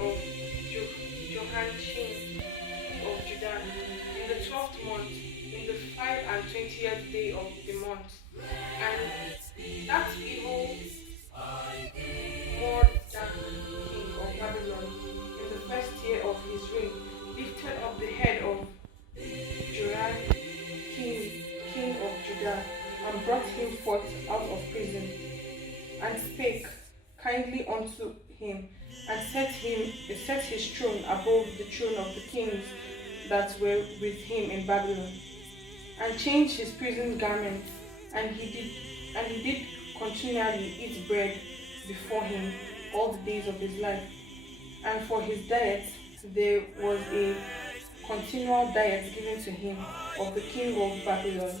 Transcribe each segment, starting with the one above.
of Johanchim, king of Judah, in the 12th month, in the 5 and 20th day of the month. And that evil Mordecai, king of Babylon, in the first year of his reign, lifted up the head of Joram, king of Judah, and brought him forth out of prison, and spake kindly unto him, and set his throne above the throne of the kings that were with him in Babylon, and changed his prison garments, and he did continually eat bread before him all the days of his life. And for his diet there was a continual diet given to him of the king of Babylon,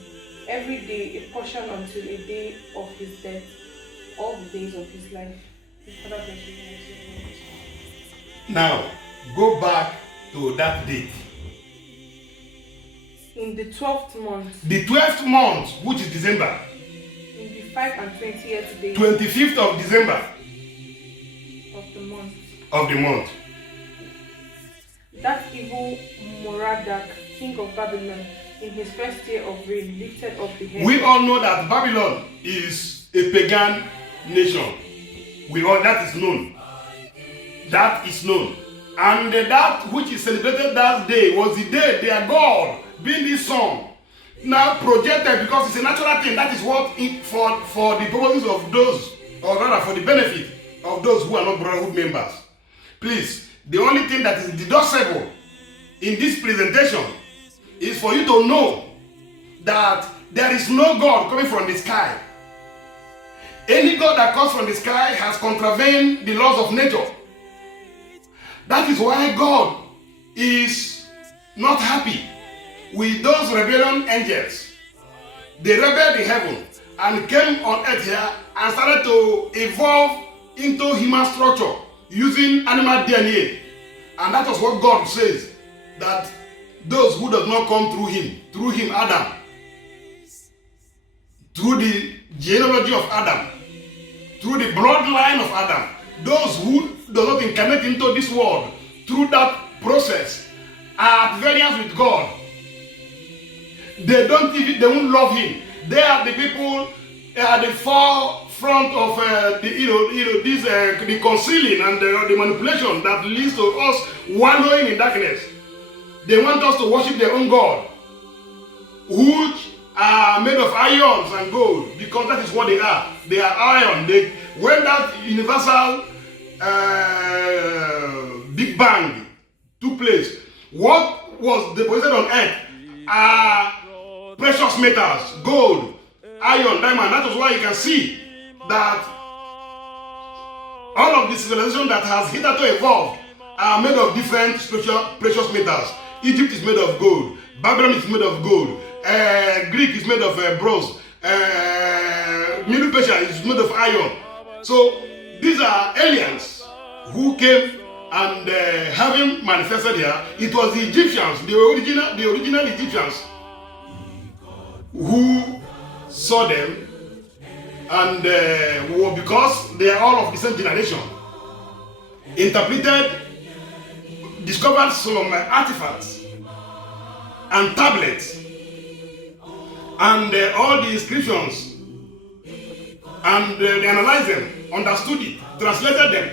every day a portion until a day of his death, all the days of his life. Father, bless you. Now, go back to that date. In the 12th month, The 12th month, which is December, in the 5 and 20th day 25th of December of the month, of the month. that evil Moraddak, king of Babylon, in his first year of reign, lifted up the head. We all know that Babylon is a pagan nation. We all that is known. That is known. And that which is celebrated that day was the day their God, being this song, now projected, because it's a natural thing. That is what for the purposes of those, or rather for the benefit of those who are not brotherhood members. Please, the only thing that is deducible in this presentation is for you to know that there is no God coming from the sky. Any God that comes from the sky has contravened the laws of nature. That is why God is not happy with those rebellion angels. They rebelled in heaven and came on earth here and started to evolve into human structure using animal DNA. And that was what God says, that those who does not come through him, Adam, through the genealogy of Adam, through the bloodline of Adam, those who do not incarnate into this world through that process are at variance with God. They won't love him. They are the people at the forefront of the concealing and the manipulation that leads to us wallowing in darkness. They want us to worship their own God, which are made of iron and gold, because that is what they are. They are iron. When that universal Big Bang took place, what was deposited on earth are precious metals, gold, iron, diamond. That is why you can see that all of the civilization that has hitherto evolved are made of different precious metals. Egypt is made of gold. Babylon is made of gold. Greek is made of bronze. Middle Persia is made of iron. So these are aliens who came and having manifested here. It was the Egyptians, the original Egyptians, who saw them, and because they are all of the same generation, discovered some artifacts and tablets and all the inscriptions, and they analyzed them, understood it, translated them,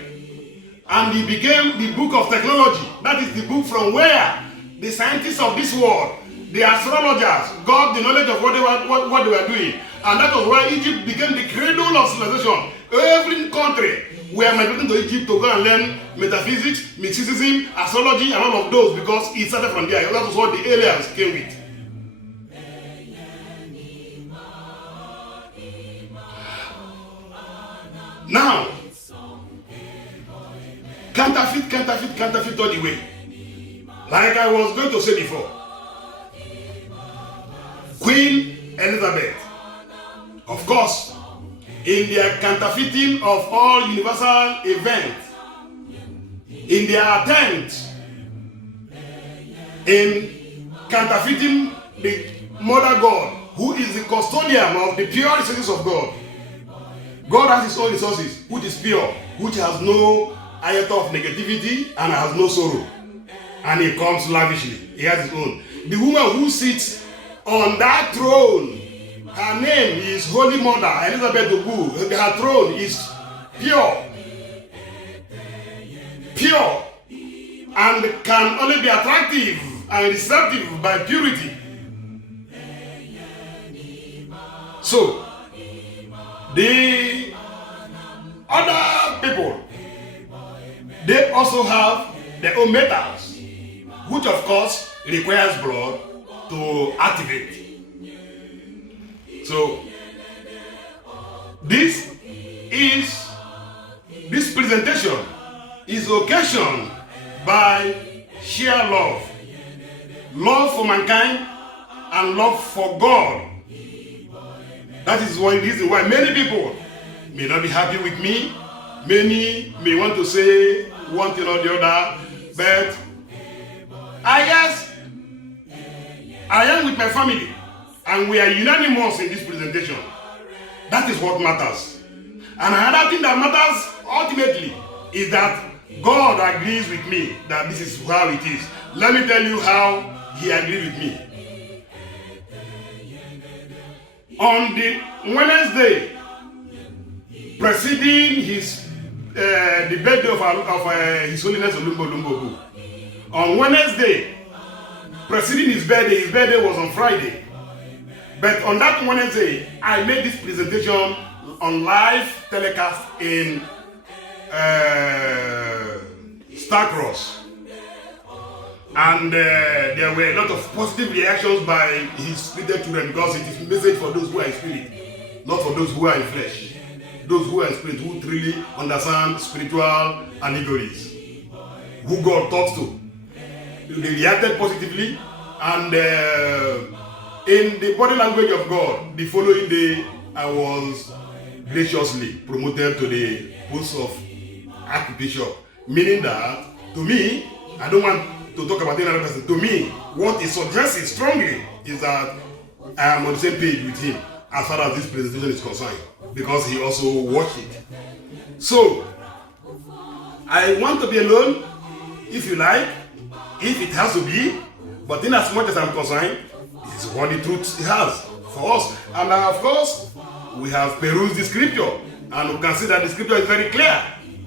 and it became the book of technology. That is the book from where the scientists of this world, the astrologers, got the knowledge of what they were doing. And that was why Egypt became the cradle of civilization. Every country were migrating to Egypt to go and learn metaphysics, mysticism, astrology, and all of those, because it started from there. That was what the aliens came with. Now, counterfeit all the way. Like I was going to say before, Queen Elizabeth, of course, in their counterfeiting of all universal events, in their attempt in counterfeiting the Mother God, who is the custodian of the pure resources of God. God has his own resources, which is pure, which has no iota of negativity and has no sorrow. And he comes lavishly. He has his own. The woman who sits on that throne, her name is Holy Mother Elizabeth Ogu. Her throne is pure. Pure. And can only be attractive and receptive by purity. So, the other people, they also have their own metals, which of course requires blood to activate. So, this presentation is occasioned by sheer love. Love for mankind and love for God. That is one reason why many people may not be happy with me. Many may want to say one thing or the other. But I am with my family. And we are unanimous in this presentation. That is what matters. And another thing that matters ultimately is that God agrees with me that this is how it is. Let me tell you how He agreed with me. On the Wednesday preceding the birthday of His Holiness Olumbo Lumbobu, on Wednesday preceding his birthday was on Friday. But on that Wednesday, I made this presentation on live telecast in Starcross. And there were a lot of positive reactions by his spirited children because it is a message for those who are in spirit, not for those who are in flesh. Those who are in spirit, who truly understand spiritual allegories, who God talks to. They reacted positively, and in the body language of God, the following day, I was graciously promoted to the post of Archbishop. Meaning that, to me, I don't want to talk about another person. To me, what he suggests strongly is that I am on the same page with him as far as this presentation is concerned, because he also watched it. So, I want to be alone, if you like, if it has to be, but in as much as I'm concerned, it's what the truth has for us. And of course, we have perused the scripture, and we can see that the scripture is very clear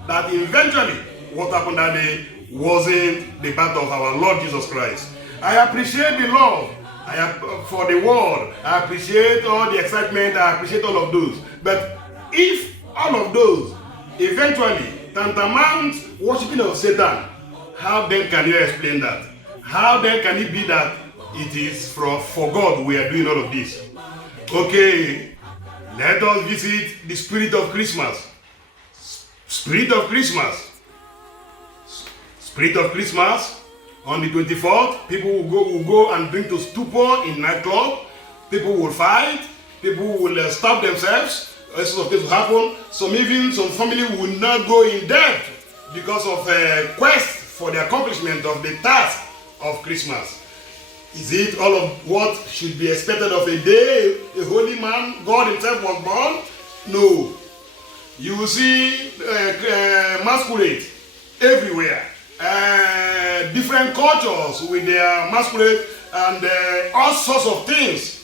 that eventually what happened that day wasn't the birth of our Lord Jesus Christ. I appreciate the love for the world. I appreciate all the excitement. I appreciate all of those. But if all of those eventually tantamount worshiping of Satan, how then can you explain that? How then can it be that it is for God we are doing all of this? Okay, let us visit the spirit of Christmas. Spirit of Christmas. Spirit of Christmas. On the 24th, people will go and drink to stupor in nightclub. People will fight. People will stab themselves. All sorts of things will happen. Some family will not go in debt because of a quest for the accomplishment of the task of Christmas. Is it all of what should be expected of a day a holy man, God himself, was born? No. You will see masquerade everywhere. Different cultures with their masquerade and all sorts of things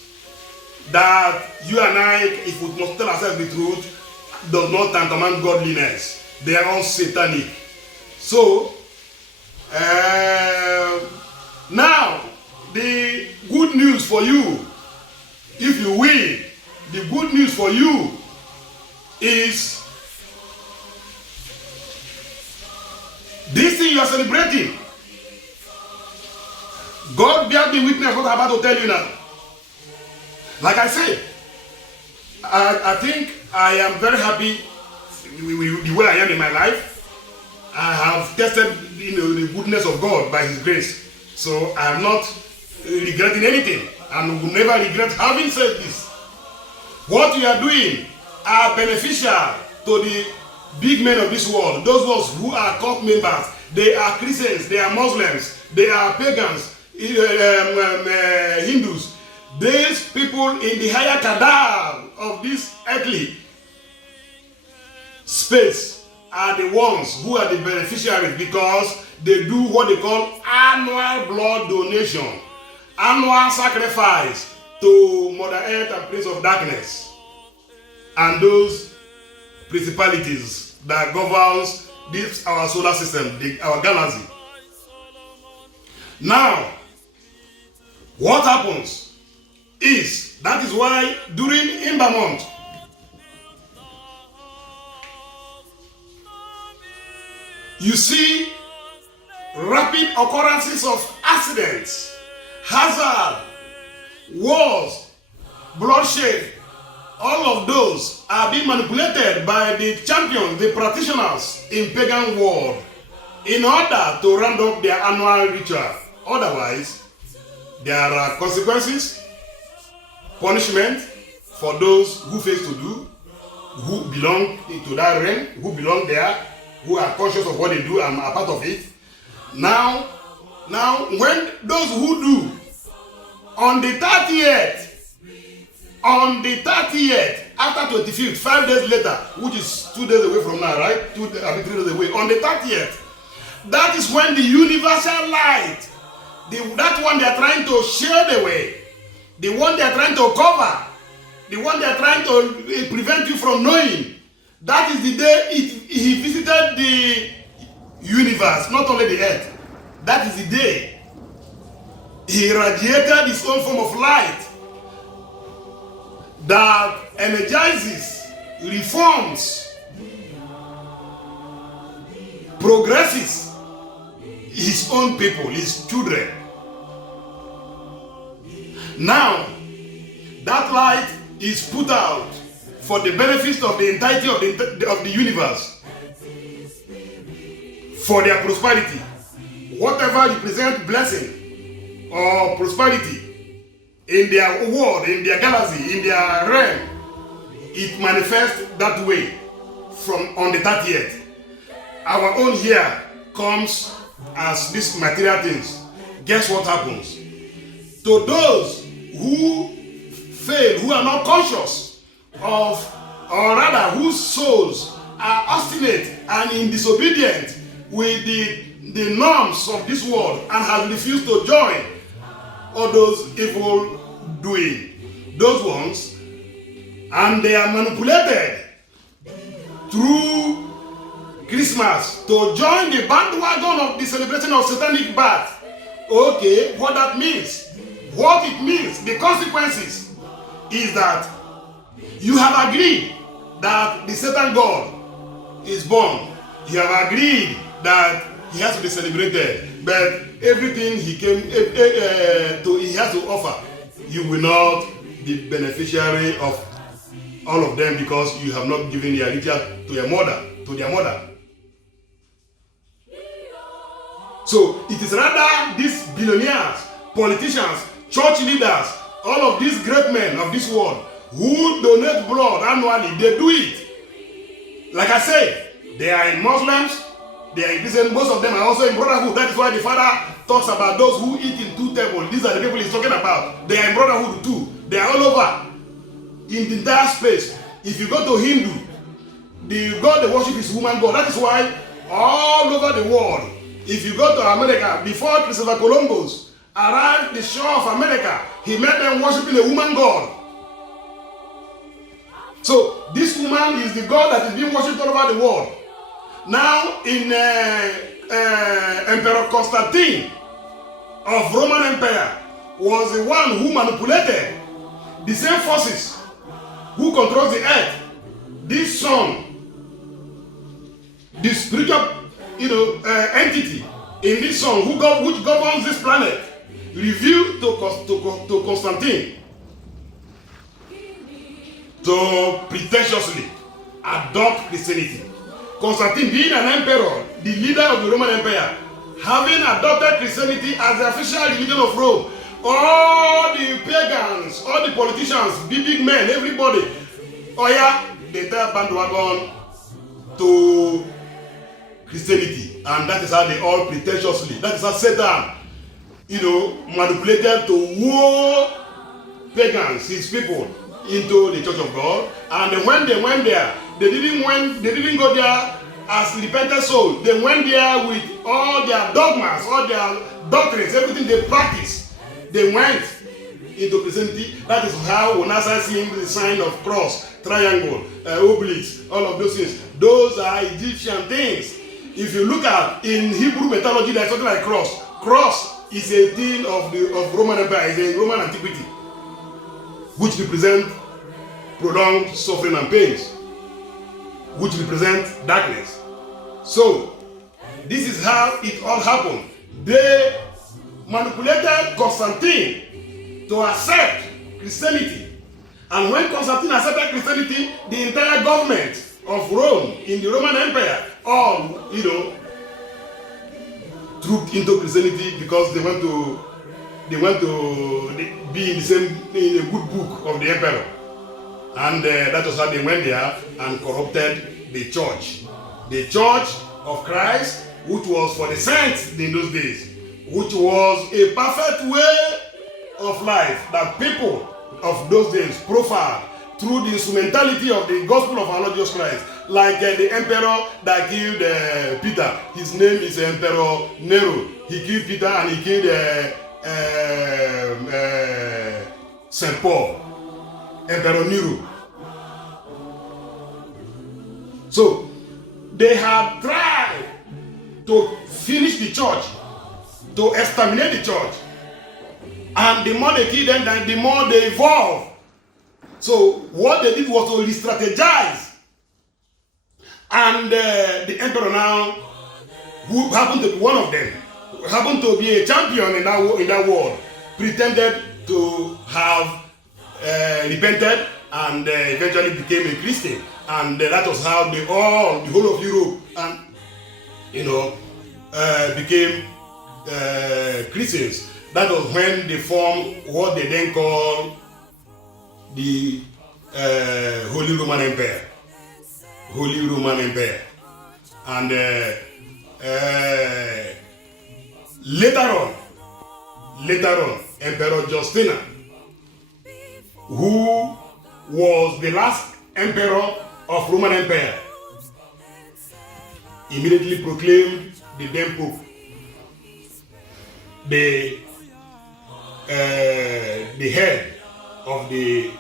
that you and I, if we must tell ourselves the truth, does not tantamount godliness. They are all satanic. So, now, the good news for you, if you will, the good news for you is this thing you are celebrating. God bear me witness what I'm about to tell you now. Like I said, I think I am very happy with the way I am in my life. I have tested the goodness of God by His grace. So I am not regretting anything and will never regret having said this. What you are doing are beneficial to the big men of this world, those of us who are cult members. They are Christians, they are Muslims, they are pagans, Hindus. These people in the higher cadre of this earthly space are the ones who are the beneficiaries because they do what they call annual blood donation, annual sacrifice to Mother Earth and Prince of Darkness and those principalities that governs this our solar system, our galaxy. Now, what happens is, that is why during Imber month, you see rapid occurrences of accidents, hazard, wars, bloodshed. All of those are being manipulated by the champions, the practitioners in pagan world in order to round up their annual ritual. Otherwise, there are consequences, punishment for those who fail to do, who belong to that realm, who belong there, who are conscious of what they do and are part of it. Now, when those who do, on the 30th, after 25th, 5 days later, which is 2 days away from now, right? 3 days away. On the 30th, that is when the universal light, that one they are trying to shade away, the one they are trying to cover, the one they are trying to prevent you from knowing, that is the day he visited the universe, not only the earth. That is the day he irradiated his own form of light that energizes, reforms, progresses his own people, his children. Now, that light is put out for the benefits of the entirety of the universe, for their prosperity. Whatever represents blessing or prosperity in their world, in their galaxy, in their realm, it manifests that way from on the 30th. Our own here comes as these material things. Guess what happens? To those who fail, who are not conscious of, or rather whose souls are obstinate and in disobedient with the norms of this world and have refused to join all those evil doing, those ones, and they are manipulated through Christmas to join the bandwagon of the celebration of satanic birth. Okay, what that means, what it means, the consequences is that you have agreed that the Satan God is born. You have agreed that he has to be celebrated, but everything he came he has to offer, you will not be beneficiary of all of them because you have not given your ritual to their mother. So it is rather these billionaires, politicians, church leaders, all of these great men of this world who donate blood annually. They do it. Like I said, they are in Muslims, they are in Christians, most of them are also in brotherhood. That is why the Father talks about those who eat in two tables. These are the people he's talking about. They are in brotherhood too. They are all over in the entire space. If you go to Hindu, the God they worship is woman God. That is why all over the world, if you go to America, before Christopher Columbus arrived the shore of America, he met them worshiping a woman God. So this woman is the God that is being worshipped all over the world. Now in Emperor Constantine of Roman Empire was the one who manipulated the same forces who controls the earth. This sun, the spiritual entity in this sun which governs this planet, revealed to Constantine to pretentiously adopt Christianity. Constantine, being an emperor, the leader of the Roman Empire, having adopted Christianity as the official religion of Rome, all the pagans, all the politicians, big men, everybody, the entire bandwagon to Christianity. And that is how they all pretentiously, that is how Satan, manipulated to woo pagans, his people, into the church of God. And when they went there, they didn't go there as repentant souls. They went there with all their dogmas, all their doctrines, everything they practice. They went into Christianity. That is how we now start seeing the sign of cross, triangle, obelisks, all of those things. Those are Egyptian things. If you look at in Hebrew mythology, there's something like cross. Cross is a thing of Roman Empire, is a Roman antiquity, which represent prolonged suffering and pains, which represent darkness. So this is how it all happened. They manipulated Constantine to accept Christianity, and when Constantine accepted Christianity, the entire government of Rome in the Roman Empire all trooped into Christianity because they want to be in a good book of the emperor. And that was how they went there and corrupted the church. The church of Christ, which was for the saints in those days, which was a perfect way of life that people of those days profiled through the instrumentality of the gospel of our Lord Jesus Christ. Like the emperor that killed Peter. His name is Emperor Nero. He killed Peter and he killed St. Paul. Emperor Nero. So they had tried to finish the church, to exterminate the church. And the more they killed them, the more they evolved. So what they did was to re-strategize. And the emperor now, who happened to be one of them, happened to be a champion in that world, pretended to have repented and eventually became a Christian. And that was how the whole of Europe and became Christians. That was when they formed what they then call the Holy Roman Empire. Holy Roman Empire. And later on, Emperor Justina, who was the last emperor of Roman Empire, immediately proclaimed the then Pope the head of the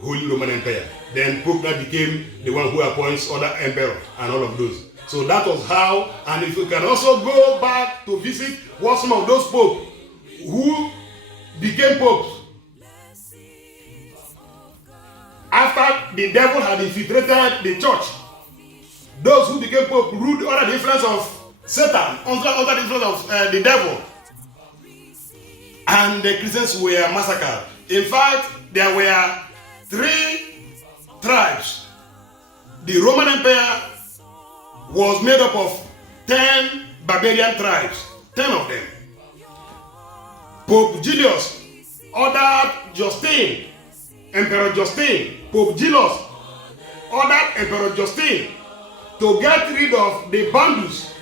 Holy Roman Empire. Then Pope that became the one who appoints other emperors and all of those. So that was how, and if you can also go back to visit what some of those popes who became popes after the devil had infiltrated the church. Those who became pope ruled under the influence of Satan, under the influence of the devil. And the Christians were massacred. In fact, there were 3 tribes. The Roman Empire was made up of 10 barbarian tribes, 10 of them. Pope Julius ordered Justine, Emperor Justine, Pope Julius ordered Emperor Justine to get rid of the Bandus,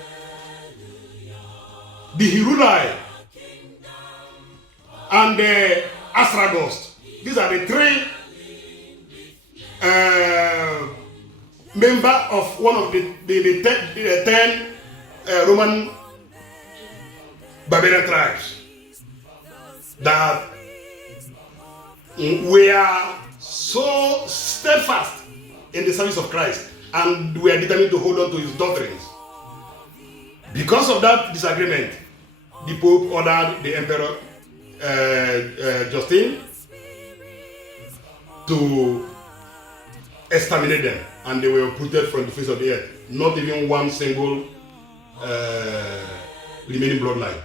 the Heruli, and the Astragost. These are the 3 members of one of the 10 Roman barbarian tribes that were so steadfast in the service of Christ and were determined to hold on to his doctrines. Because of that disagreement, the Pope ordered the Emperor Justine to exterminate them, and they were uprooted from the face of the earth. Not even one single remaining bloodline.